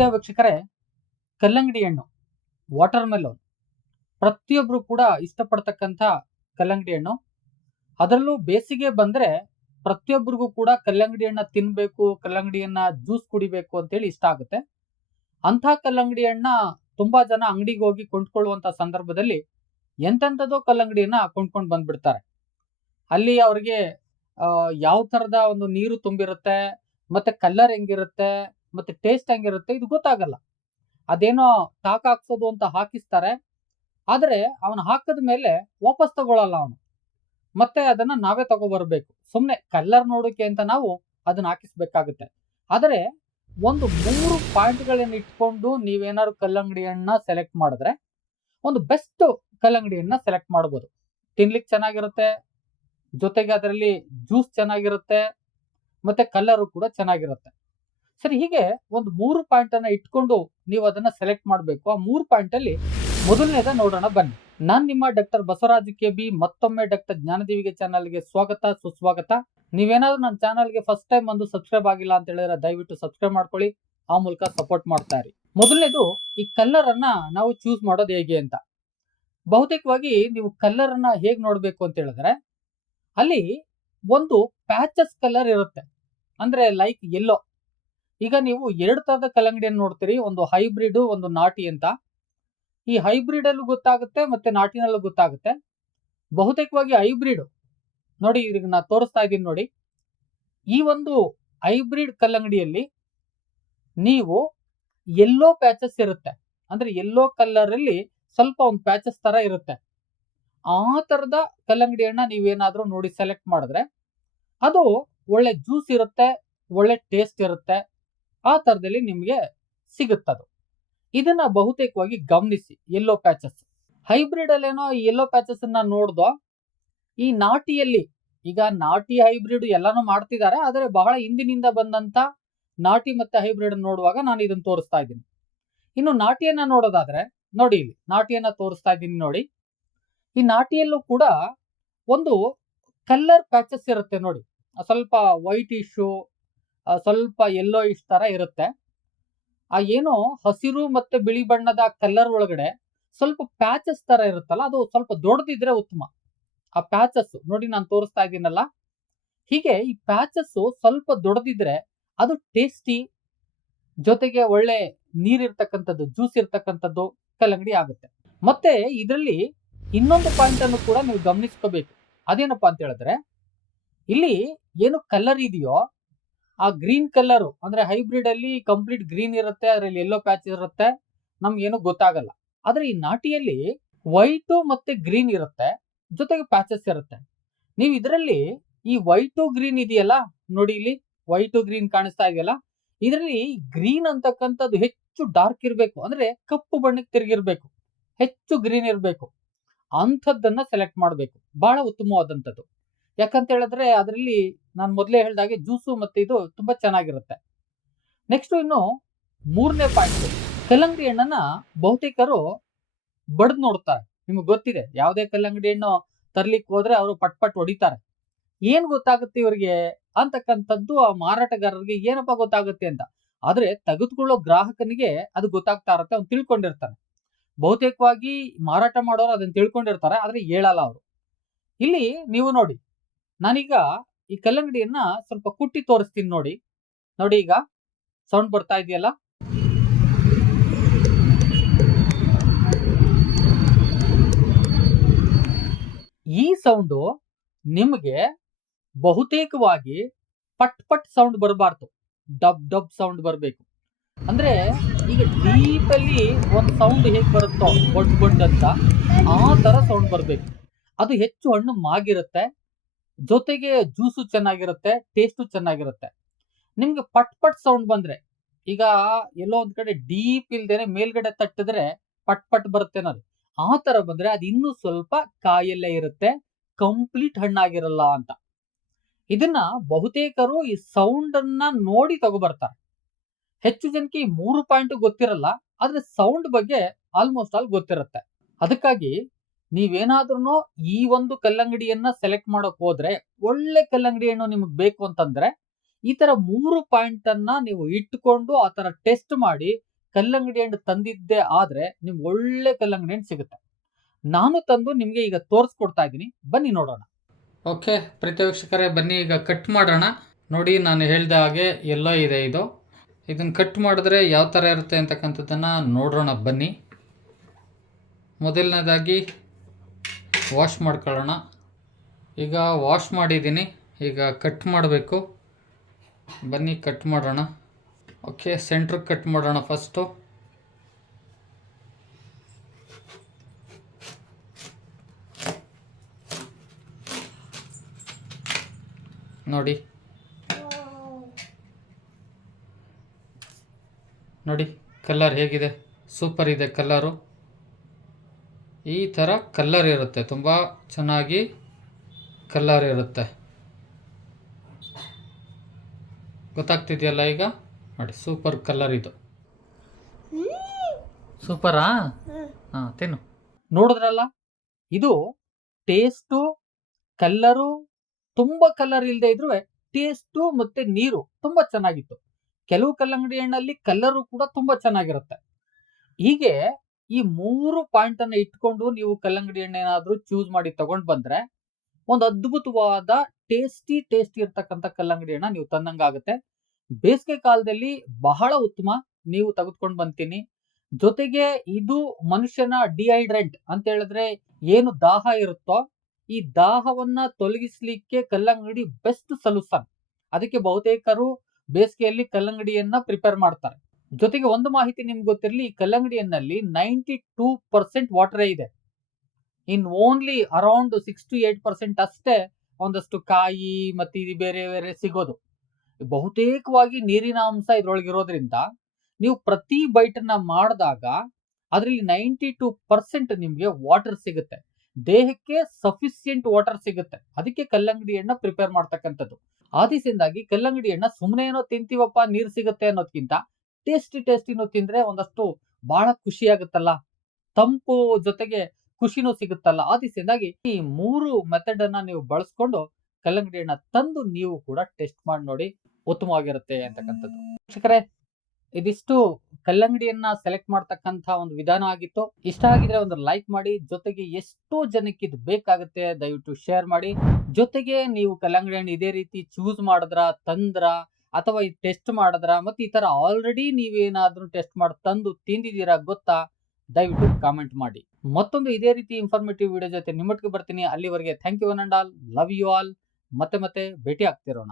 ಪ್ರೀತಿಯ ವೀಕ್ಷಕರೇ, ಕಲ್ಲಂಗಡಿ ಹಣ್ಣು ವಾಟರ್ ಮೆಲೋನ್ ಪ್ರತಿಯೊಬ್ಬರು ಕೂಡ ಇಷ್ಟಪಡ್ತಕ್ಕಂಥ ಕಲ್ಲಂಗಡಿ ಹಣ್ಣು. ಅದರಲ್ಲೂ ಬೇಸಿಗೆ ಬಂದ್ರೆ ಪ್ರತಿಯೊಬ್ಬರಿಗೂ ಕೂಡ ಕಲ್ಲಂಗಡಿ ಹಣ್ಣ ತಿನ್ಬೇಕು ಕಲ್ಲಂಗಡಿಯನ್ನ ಜ್ಯೂಸ್ ಕುಡಿಬೇಕು ಅಂತೇಳಿ ಇಷ್ಟ ಆಗುತ್ತೆ. ಅಂಥ ಕಲ್ಲಂಗಡಿ ಹಣ್ಣ ತುಂಬಾ ಜನ ಅಂಗಡಿಗೆ ಹೋಗಿ ಕೊಂಡ್ಕೊಳ್ಳುವಂತ ಸಂದರ್ಭದಲ್ಲಿ ಎಂತೆಂಥದೋ ಕಲ್ಲಂಗಡಿಯನ್ನ ಕೊಂಡ್ಕೊಂಡು ಬಂದ್ಬಿಡ್ತಾರೆ. ಅಲ್ಲಿ ಅವ್ರಿಗೆ ಯಾವ ತರದ ಒಂದು ನೀರು ತುಂಬಿರುತ್ತೆ, ಮತ್ತೆ ಕಲ್ಲರ್ ಹೆಂಗಿರುತ್ತೆ ಮತ್ತೆ ಟೇಸ್ಟ್ ಹೆಂಗಿರುತ್ತೆ, ಇದು ಗೊತ್ತಾಗಲ್ಲ. ಅದೇನೋ ಟಾಕ್ ಹಾಕ್ಸೋದು ಅಂತ ಹಾಕಿಸ್ತಾರೆ. ಆದರೆ ಅವನು ಹಾಕಿದ ಮೇಲೆ ವಾಪಸ್ ತಗೊಳಲ್ಲ ಅವನು. ಮತ್ತೆ ಅದನ್ನ ನಾವೇ ತಗೊಬರ್ಬೇಕು. ಸುಮ್ಮನೆ ಕಲ್ಲರ್ ನೋಡೋಕೆ ಅಂತ ನಾವು ಅದನ್ನ ಹಾಕಿಸ್ಬೇಕಾಗುತ್ತೆ. ಆದರೆ ಒಂದು ಮೂರು ಪಾಯಿಂಟ್ಗಳನ್ನ ಇಟ್ಕೊಂಡು ನೀವೇನಾದ್ರು ಕಲ್ಲಂಗಡಿಯನ್ನ ಸೆಲೆಕ್ಟ್ ಮಾಡಿದ್ರೆ, ಒಂದು ಬೆಸ್ಟ್ ಕಲ್ಲಂಗಡಿಯನ್ನ ಸೆಲೆಕ್ಟ್ ಮಾಡ್ಬೋದು. ತಿನ್ಲಿಕ್ಕೆ ಚೆನ್ನಾಗಿರುತ್ತೆ, ಜೊತೆಗೆ ಅದರಲ್ಲಿ ಜ್ಯೂಸ್ ಚೆನ್ನಾಗಿರುತ್ತೆ, ಮತ್ತೆ ಕಲ್ಲರು ಕೂಡ ಚೆನ್ನಾಗಿರುತ್ತೆ. ಸರಿ, ಹೀಗೆ ಒಂದು ಮೂರು ಪಾಯಿಂಟ್ ಅನ್ನ ಇಟ್ಕೊಂಡು ನೀವು ಅದನ್ನ ಸೆಲೆಕ್ಟ್ ಮಾಡಬೇಕು. ಆ ಮೂರು ಪಾಯಿಂಟ್ ಅಲ್ಲಿ ಮೊದಲನೇದ ನೋಡೋಣ ಬನ್ನಿ. ನಾನ್ ನಿಮ್ಮ ಡಾಕ್ಟರ್ ಬಸವರಾಜ ಕೆ ಬಿ, ಮತ್ತೊಮ್ಮೆ ಡಾಕ್ಟರ್ ಜ್ಞಾನದೇವಿಗೆ ಚಾನಲ್ಗೆ ಸ್ವಾಗತ, ಸುಸ್ವಾಗತ. ನೀವೇನಾದ್ರೂ ನನ್ನ ಚಾನಲ್ಗೆ ಫಸ್ಟ್ ಟೈಮ್ ಬಂದು ಸಬ್ಸ್ಕ್ರೈಬ್ ಆಗಿಲ್ಲ ಅಂತ ಹೇಳಿದ್ರೆ ದಯವಿಟ್ಟು ಸಬ್ಸ್ಕ್ರೈಬ್ ಮಾಡ್ಕೊಳ್ಳಿ. ಆ ಮೂಲಕ ಸಪೋರ್ಟ್ ಮಾಡ್ತಾ ಇರಿ. ಮೊದಲನೇದು, ಈ ಕಲ್ಲರ್ ಅನ್ನ ನಾವು ಚೂಸ್ ಮಾಡೋದು ಹೇಗೆ ಅಂತ. ಬಹುತೇಕವಾಗಿ ನೀವು ಕಲ್ಲರ್ ಅನ್ನ ಹೇಗ್ ನೋಡ್ಬೇಕು ಅಂತ ಹೇಳಿದ್ರೆ, ಅಲ್ಲಿ ಒಂದು ಪ್ಯಾಚಸ್ ಕಲರ್ ಇರುತ್ತೆ. ಅಂದ್ರೆ ಲೈಕ್ ಎಲ್ಲೋ ಈಗ ನೀವು ಎರಡು ತರದ ಕಲ್ಲಂಗಡಿಯನ್ನು ನೋಡ್ತೀರಿ, ಒಂದು ಹೈಬ್ರಿಡ್ ಒಂದು ನಾಟಿ ಅಂತ. ಈ ಹೈಬ್ರಿಡ್ ಅಲ್ಲೂ ಗೊತ್ತಾಗುತ್ತೆ ಮತ್ತೆ ನಾಟಿನಲ್ಲೂ ಗೊತ್ತಾಗುತ್ತೆ. ಬಹುತೇಕವಾಗಿ ಹೈಬ್ರಿಡ್ ನೋಡಿ ಇದ್ರಿಗೆ ನಾ ತೋರಿಸ್ತಾ ಇದ್ದೀನಿ ನೋಡಿ. ಈ ಒಂದು ಹೈಬ್ರಿಡ್ ಕಲ್ಲಂಗಡಿಯಲ್ಲಿ ನೀವು ಎಲ್ಲೋ ಪ್ಯಾಚಸ್ ಇರುತ್ತೆ. ಅಂದ್ರೆ ಎಲ್ಲೋ ಕಲರ್ ಅಲ್ಲಿ ಸ್ವಲ್ಪ ಒಂದು ಪ್ಯಾಚಸ್ ತರ ಇರುತ್ತೆ. ಆ ತರದ ಕಲ್ಲಂಗಡಿಯನ್ನ ನೀವೇನಾದ್ರೂ ನೋಡಿ ಸೆಲೆಕ್ಟ್ ಮಾಡಿದ್ರೆ ಅದು ಒಳ್ಳೆ ಜ್ಯೂಸ್ ಇರುತ್ತೆ, ಒಳ್ಳೆ ಟೇಸ್ಟ್ ಇರುತ್ತೆ. ಆ ತರದಲ್ಲಿ ನಿಮಗೆ ಸಿಗುತ್ತದು. ಇದನ್ನ ಬಹುತೇಕವಾಗಿ ಗಮನಿಸಿ ಎಲ್ಲೋ ಪ್ಯಾಚಸ್ ಹೈಬ್ರಿಡ್ ಅಲ್ಲೇನೋ ಎಲ್ಲೋ ಪ್ಯಾಚಸ್ ಅನ್ನ ನೋಡ್ದೋ ಈ ನಾಟಿಯಲ್ಲಿ, ಈಗ ನಾಟಿ ಹೈಬ್ರಿಡ್ ಎಲ್ಲಾನು ಮಾಡ್ತಿದ್ದಾರೆ ಆದರೆ ಬಹಳ ಹಿಂದಿನಿಂದ ಬಂದಂತ ನಾಟಿ ಮತ್ತೆ ಹೈಬ್ರಿಡ್ ನೋಡುವಾಗ ನಾನು ಇದನ್ನ ತೋರಿಸ್ತಾ ಇದ್ದೀನಿ. ಇನ್ನು ನಾಟಿಯನ್ನ ನೋಡೋದಾದ್ರೆ, ನೋಡಿ ಇಲ್ಲಿ, ನಾಟಿಯನ್ನ ತೋರಿಸ್ತಾ ಇದ್ದೀನಿ ನೋಡಿ. ಈ ನಾಟಿಯಲ್ಲೂ ಕೂಡ ಒಂದು ಕಲ್ಲರ್ ಪ್ಯಾಚಸ್ ಇರುತ್ತೆ ನೋಡಿ. ಸ್ವಲ್ಪ ವೈಟ್ ಇಶ್ಯೂ ಸ್ವಲ್ಪ ಎಲ್ಲೋ ಇಶ್ ತರ ಇರುತ್ತೆ. ಆ, ಏನೋ ಹಸಿರು ಮತ್ತೆ ಬಿಳಿ ಬಣ್ಣದ ಕಲರ್ ಒಳಗಡೆ ಸ್ವಲ್ಪ ಪ್ಯಾಚಸ್ ತರ ಇರುತ್ತಲ್ಲ, ಅದು ಸ್ವಲ್ಪ ದೊಡ್ಡದಿದ್ರೆ ಉತ್ತಮ. ಆ ಪ್ಯಾಚಸ್ ನೋಡಿ ನಾನು ತೋರಿಸ್ತಾ ಇದ್ದೀನಲ್ಲ. ಹೀಗೆ ಈ ಪ್ಯಾಚಸ್ ಸ್ವಲ್ಪ ದೊಡ್ಡದಿದ್ರೆ ಅದು ಟೇಸ್ಟಿ ಜೊತೆಗೆ ಒಳ್ಳೆ ನೀರಿರ್ತಕ್ಕಂಥದ್ದು ಜ್ಯೂಸ್ ಇರ್ತಕ್ಕಂಥದ್ದು ಕಲ್ಲಂಗಡಿ ಆಗುತ್ತೆ. ಮತ್ತೆ ಇದರಲ್ಲಿ ಇನ್ನೊಂದು ಪಾಯಿಂಟ್ ಅನ್ನು ಕೂಡ ನೀವು ಗಮನಿಸ್ಕೋಬೇಕು. ಅದೇನಪ್ಪಾ ಅಂತ ಹೇಳಿದ್ರೆ, ಇಲ್ಲಿ ಏನು ಕಲರ್ ಇದೆಯೋ ಆ ಗ್ರೀನ್ ಕಲರ್ ಅಂದ್ರೆ ಹೈಬ್ರಿಡ್ ಅಲ್ಲಿ ಕಂಪ್ಲೀಟ್ ಗ್ರೀನ್ ಇರುತ್ತೆ, ಅದ್ರಲ್ಲಿ ಎಲ್ಲೋ ಪ್ಯಾಚ್ ಇರುತ್ತೆ, ನಮ್ಗೆ ಗೊತ್ತಾಗಲ್ಲ. ಆದ್ರೆ ಈ ನಾಟಿಯಲ್ಲಿ ವೈಟು ಮತ್ತೆ ಗ್ರೀನ್ ಇರುತ್ತೆ, ಜೊತೆಗೆ ಪ್ಯಾಚಸ್ ಇರುತ್ತೆ. ನೀವು ಇದರಲ್ಲಿ ಈ ವೈಟು ಗ್ರೀನ್ ಇದೆಯಲ್ಲ, ನೋಡಿ ಇಲ್ಲಿ, ವೈಟು ಗ್ರೀನ್ ಕಾಣಿಸ್ತಾ ಇದೆಯಲ್ಲ, ಇದರಲ್ಲಿ ಗ್ರೀನ್ ಅಂತಕ್ಕಂಥದ್ದು ಹೆಚ್ಚು ಡಾರ್ಕ್ ಇರಬೇಕು, ಅಂದ್ರೆ ಕಪ್ಪು ಬಣ್ಣಕ್ಕೆ ತಿರುಗಿರ್ಬೇಕು, ಹೆಚ್ಚು ಗ್ರೀನ್ ಇರಬೇಕು, ಅಂಥದ್ದನ್ನ ಸೆಲೆಕ್ಟ್ ಮಾಡಬೇಕು, ಬಹಳ ಉತ್ತಮವಾದಂಥದ್ದು. ಯಾಕಂತ ಹೇಳಿದ್ರೆ ಅದರಲ್ಲಿ ನಾನು ಮೊದಲೇ ಹೇಳ್ದಾಗೆ ಜ್ಯೂಸು ಮತ್ತು ಇದು ತುಂಬಾ ಚೆನ್ನಾಗಿರುತ್ತೆ. ನೆಕ್ಸ್ಟು ಇನ್ನು ಮೂರನೇ ಪಾಯಿಂಟ್ ಕಲ್ಲಂಗಡಿ ಹಣ್ಣನ್ನ ಬಹುತೇಕರು ಬಡ್ದು ನೋಡ್ತಾರೆ. ನಿಮ್ಗೆ ಗೊತ್ತಿದೆ, ಯಾವುದೇ ಕಲ್ಲಂಗಡಿ ಹಣ್ಣು ತರ್ಲಿಕ್ಕೆ ಹೋದ್ರೆ ಅವರು ಪಟ್ ಪಟ್ ಹೊಡಿತಾರೆ. ಏನು ಗೊತ್ತಾಗುತ್ತೆ ಇವರಿಗೆ ಅಂತಕ್ಕಂಥದ್ದು ಆ ಮಾರಾಟಗಾರರಿಗೆ ಏನಪ್ಪಾ ಗೊತ್ತಾಗುತ್ತೆ ಅಂತ? ಆದ್ರೆ ತೆಗೆದುಕೊಳ್ಳೋ ಗ್ರಾಹಕನಿಗೆ ಅದು ಗೊತ್ತಾಗ್ತಾ ಇರುತ್ತೆ, ಅವ್ನು ತಿಳ್ಕೊಂಡಿರ್ತಾನೆ. ಬಹುತೇಕವಾಗಿ ಮಾರಾಟ ಮಾಡೋರು ಅದನ್ನ ತಿಳ್ಕೊಂಡಿರ್ತಾರೆ, ಆದ್ರೆ ಹೇಳಲ್ಲ ಅವರು. ಇಲ್ಲಿ ನೀವು ನೋಡಿ ನಾನೀಗ ಈ ಕಲ್ಲಂಗಡಿಯನ್ನ ಸ್ವಲ್ಪ ಕುಟ್ಟಿ ತೋರಿಸ್ತೀನಿ ನೋಡಿ. ನೋಡಿ ಈಗ ಸೌಂಡ್ ಬರ್ತಾ ಇದೆಯಲ್ಲ? ಈ ಸೌಂಡು ನಿಮಗೆ ಬಹುತೇಕವಾಗಿ ಪಟ್ ಪಟ್ ಸೌಂಡ್ ಬರಬಾರ್ದು. ಡಬ್ ಡಬ್ ಸೌಂಡ್ ಬರಬೇಕು. ಅಂದ್ರೆ ಈಗ ಡೀಪ್ ಅಲ್ಲಿ ಒಂದು ಸೌಂಡ್ ಹೇಗೆ ಬರುತ್ತೋ, ಬೊಡ್ ಬೊಡ್ ಅಂತ, ಆ ತರ ಸೌಂಡ್ ಬರಬೇಕು. ಅದು ಹೆಚ್ಚು ಹಣ್ಣು ಮಾಗಿರುತ್ತೆ. ಜೊತೆಗೆ ಜ್ಯೂಸು ಚೆನ್ನಾಗಿರುತ್ತೆ, ಟೇಸ್ಟು ಚೆನ್ನಾಗಿರುತ್ತೆ. ನಿಮ್ಗೆ ಪಟ್ ಪಟ್ ಸೌಂಡ್ ಬಂದ್ರೆ, ಈಗ ಎಲ್ಲೋ ಒಂದ್ ಕಡೆ ಡೀಪ್ ಇಲ್ದೇನೆ ಮೇಲ್ಗಡೆ ತಟ್ಟಿದ್ರೆ ಪಟ್ ಪಟ್ ಬರುತ್ತೆ ನೋಡಿ. ಆ ತರ ಬಂದ್ರೆ ಅದು ಇನ್ನೂ ಸ್ವಲ್ಪ ಕಾಯಲ್ಲೇ ಇರುತ್ತೆ, ಕಂಪ್ಲೀಟ್ ಹಣ್ಣಾಗಿರಲ್ಲ ಅಂತ. ಇದನ್ನ ಬಹುತೇಕರು ಈ ಸೌಂಡ್ ಅನ್ನ ನೋಡಿ ತಗೊಬರ್ತಾರೆ. ಹೆಚ್ಚು ಜನಕ್ಕೆ ಈ ಮೂರು ಪಾಯಿಂಟ್ ಗೊತ್ತಿರಲ್ಲ, ಆದ್ರೆ ಸೌಂಡ್ ಬಗ್ಗೆ ಆಲ್ಮೋಸ್ಟ್ ಆಲ್ ಗೊತ್ತಿರುತ್ತೆ. ಅದಕ್ಕಾಗಿ ನೀವೇನಾದ್ರೂ ಈ ಒಂದು ಕಲ್ಲಂಗಡಿಯನ್ನ ಸೆಲೆಕ್ಟ್ ಮಾಡಕ್ ಹೋದ್ರೆ ಒಳ್ಳೆ ಕಲ್ಲಂಗಡಿ ಹಣ್ಣು ನಿಮ್ಗೆ ಬೇಕು ಅಂತಂದ್ರೆ ಈ ತರ ಮೂರು ಪಾಯಿಂಟ್ ಅನ್ನ ನೀವು ಇಟ್ಕೊಂಡು ಆ ತರ ಟೆಸ್ಟ್ ಮಾಡಿ ಕಲ್ಲಂಗಡಿ ಹಣ್ಣು ತಂದಿದ್ದೆ ಆದ್ರೆ ನಿಮ್ಗೆ ಒಳ್ಳೆ ಕಲ್ಲಂಗಡಿ ಹಣ್ಣು ಸಿಗುತ್ತೆ. ನಾನು ತಂದು ನಿಮಗೆ ಈಗ ತೋರಿಸ್ಕೊಡ್ತಾ ಇದ್ದೀನಿ. ಬನ್ನಿ ನೋಡೋಣ. ಓಕೆ ಪ್ರತಿವೀಕ್ಷಕರೇ ಬನ್ನಿ ಈಗ ಕಟ್ ಮಾಡೋಣ. ನೋಡಿ, ನಾನು ಹೇಳಿದ ಹಾಗೆ ಎಲ್ಲೋ ಇದೆ ಇದು. ಇದನ್ನು ಕಟ್ ಮಾಡಿದ್ರೆ ಯಾವ ಥರ ಇರುತ್ತೆ ಅಂತಕ್ಕಂಥದ್ದನ್ನು ನೋಡೋಣ ಬನ್ನಿ. ಮೊದಲನೇದಾಗಿ ವಾಶ್ ಮಾಡ್ಕೊಳ್ಳೋಣ. ಈಗ ವಾಶ್ ಮಾಡಿದ್ದೀನಿ. ಈಗ ಕಟ್ ಮಾಡಬೇಕು. ಬನ್ನಿ ಕಟ್ ಮಾಡೋಣ. ಓಕೆ ಸೆಂಟ್ರಿಗೆ ಕಟ್ ಮಾಡೋಣ ಫಸ್ಟು ನೋಡಿ. ನೋಡಿ ಕಲರ್ ಹೇಗಿದೆ? ಸೂಪರ್ ಇದೆ ಕಲ್ಲರು ಈ ಥರ ಕಲ್ಲರ್ ಇರುತ್ತೆ. ತುಂಬ ಚೆನ್ನಾಗಿ ಕಲ್ಲರ್ ಇರುತ್ತೆ. ಗೊತ್ತಾಗ್ತಿದೆಯಲ್ಲ ಈಗ? ನೋಡಿ, ಸೂಪರ್ ಕಲ್ಲರ್ ಇದು. ಸೂಪರಾ? ಹಾಂ, ತಿನ್ನು. ನೋಡಿದ್ರಲ್ಲ, ಇದು ಟೇಸ್ಟು, ಕಲ್ಲರು, ತುಂಬ ಕಲ್ಲರ್ ಇಲ್ಲದೆ ಇದ್ರೂ ಟೇಸ್ಟು ಮತ್ತೆ ನೀರು ತುಂಬ ಚೆನ್ನಾಗಿತ್ತು. ಕೆಲವು ಕಲ್ಲಂಗಡಿ ಹಣ್ಣಲ್ಲಿ ಕಲ್ಲರು ಕೂಡ ತುಂಬ ಚೆನ್ನಾಗಿರುತ್ತೆ. ಹೀಗೆ ಈ ಮೂರು ಪಾಯಿಂಟ್ ಅನ್ನ ಇಟ್ಕೊಂಡು ನೀವು ಕಲ್ಲಂಗಡಿ ಹಣ್ಣು ಏನಾದ್ರೂ ಚೂಸ್ ಮಾಡಿ ತಗೊಂಡ್ ಬಂದ್ರೆ ಒಂದು ಅದ್ಭುತವಾದ ಟೇಸ್ಟಿ ಟೇಸ್ಟಿ ಇರ್ತಕ್ಕಂಥ ಕಲ್ಲಂಗಡಿ ಹಣ್ಣ ನೀವು ತಂದಂಗಾಗುತ್ತೆ ಬೇಸಿಗೆ ಕಾಲದಲ್ಲಿ ಬಹಳ ಉತ್ತಮ. ನೀವು ತೆಗೆದುಕೊಂಡು ಬಂತೀನಿ. ಜೊತೆಗೆ ಇದು ಮನುಷ್ಯನ ಡಿಹೈಡ್ರೆಂಟ್ ಅಂತ ಹೇಳಿದ್ರೆ ಏನು ದಾಹ ಇರುತ್ತೋ ಈ ದಾಹವನ್ನ ತೊಲಗಿಸ್ಲಿಕ್ಕೆ ಕಲ್ಲಂಗಡಿ ಬೆಸ್ಟ್ ಸೊಲ್ಯೂಷನ್ ಅದಕ್ಕೆ ಬಹುತೇಕರು ಬೇಸಿಗೆಯಲ್ಲಿ ಕಲ್ಲಂಗಡಿಯನ್ನ ಪ್ರಿಪೇರ್ ಮಾಡ್ತಾರೆ. ಜೊತೆಗೆ ಒಂದು ಮಾಹಿತಿ ನಿಮ್ಗೆ ಗೊತ್ತಿರಲಿ ಕಲ್ಲಂಗಡಿಯನ್ನಲ್ಲಿ ನೈಂಟಿ ಟೂ ಪರ್ಸೆಂಟ್ ವಾಟರೇ ಇದೆ. ಇನ್ only around six to eight percent ಅಷ್ಟೇ ಒಂದಷ್ಟು ಕಾಯಿ ಮತ್ತೆ ಇದು ಬೇರೆ ಬೇರೆ ಸಿಗೋದು. ಬಹುತೇಕವಾಗಿ ನೀರಿನ ಅಂಶ ಇದ್ರೊಳಗಿರೋದ್ರಿಂದ ನೀವು ಪ್ರತಿ ಬೈಟನ್ನ ಮಾಡಿದಾಗ ಅದರಲ್ಲಿ ನೈಂಟಿ ಟೂ ಪರ್ಸೆಂಟ್ ನಿಮಗೆ ವಾಟರ್ ಸಿಗುತ್ತೆ. ದೇಹಕ್ಕೆ ಸಫಿಸಿಯೆಂಟ್ ವಾಟರ್ ಸಿಗುತ್ತೆ. ಅದಕ್ಕೆ ಕಲ್ಲಂಗಡಿ ಎಣ್ಣ ಪ್ರಿಪೇರ್ ಮಾಡ್ತಕ್ಕಂಥದ್ದು. ಆದಿಸಿಂದಾಗಿ ಕಲ್ಲಂಗಡಿ ಎಣ್ಣ ಸುಮ್ಮನೆ ಏನೋ ತಿಂತೀವಪ್ಪ, ನೀರು ಸಿಗುತ್ತೆ ಅನ್ನೋದ್ಕಿಂತ ಟೇಸ್ಟಿ ಟೇಸ್ಟಿನೂ ತಿಂದ್ರೆ ಒಂದಷ್ಟು ಬಹಳ ಖುಷಿ ಆಗುತ್ತಲ್ಲ. ತಂಪು ಜೊತೆಗೆ ಖುಷಿನೂ ಸಿಗುತ್ತಲ್ಲ. ಆ ದಿಸೆಯಿಂದಾಗಿ ಈ ಮೂರು ಮೆಥಡ್ ನೀವು ಬಳಸ್ಕೊಂಡು ಕಲ್ಲಂಗಡಿ ತಂದು ನೀವು ಕೂಡ ಟೆಸ್ಟ್ ಮಾಡಿ ನೋಡಿ ಉತ್ತಮವಾಗಿರುತ್ತೆ ಅಂತಕ್ಕಂಥದ್ದು. ಶಿಕ್ಷಕರೇ ಇದಿಷ್ಟು ಕಲ್ಲಂಗಡಿಯನ್ನ ಸೆಲೆಕ್ಟ್ ಮಾಡ್ತಕ್ಕಂಥ ಒಂದು ವಿಧಾನ ಆಗಿತ್ತು. ಇಷ್ಟ ಆಗಿದ್ರೆ ಒಂದು ಲೈಕ್ ಮಾಡಿ, ಜೊತೆಗೆ ಎಷ್ಟೋ ಜನಕ್ಕೆ ಇದು ಬೇಕಾಗುತ್ತೆ ದಯವಿಟ್ಟು ಶೇರ್ ಮಾಡಿ. ಜೊತೆಗೆ ನೀವು ಕಲ್ಲಂಗಡಿ ಇದೇ ರೀತಿ ಚೂಸ್ ಮಾಡಿದ್ರ, ತಂದ್ರ ಅಥವಾ ಈ ಟೆಸ್ಟ್ ಮಾಡಿದ್ರ ಮತ್ತು ಈ ಥರ ಆಲ್ರೆಡಿ ನೀವೇನಾದರೂ ಟೆಸ್ಟ್ ಮಾಡಿ ತಂದು ತಿಂದಿದ್ದೀರಾ ಗೊತ್ತಾ? ದಯವಿಟ್ಟು ಕಾಮೆಂಟ್ ಮಾಡಿ. ಮತ್ತೊಂದು ಇದೇ ರೀತಿ ಇನ್ಫಾರ್ಮೇಟಿವ್ ವಿಡಿಯೋ ಜೊತೆ ನಿಮ್ಮೊಟ್ಟಿಗೆ ಬರ್ತೀನಿ. ಅಲ್ಲಿವರೆಗೆ thank you one all love you all ಮತ್ತೆ ಮತ್ತೆ ಭೇಟಿ ಆಗ್ತಿರೋಣ.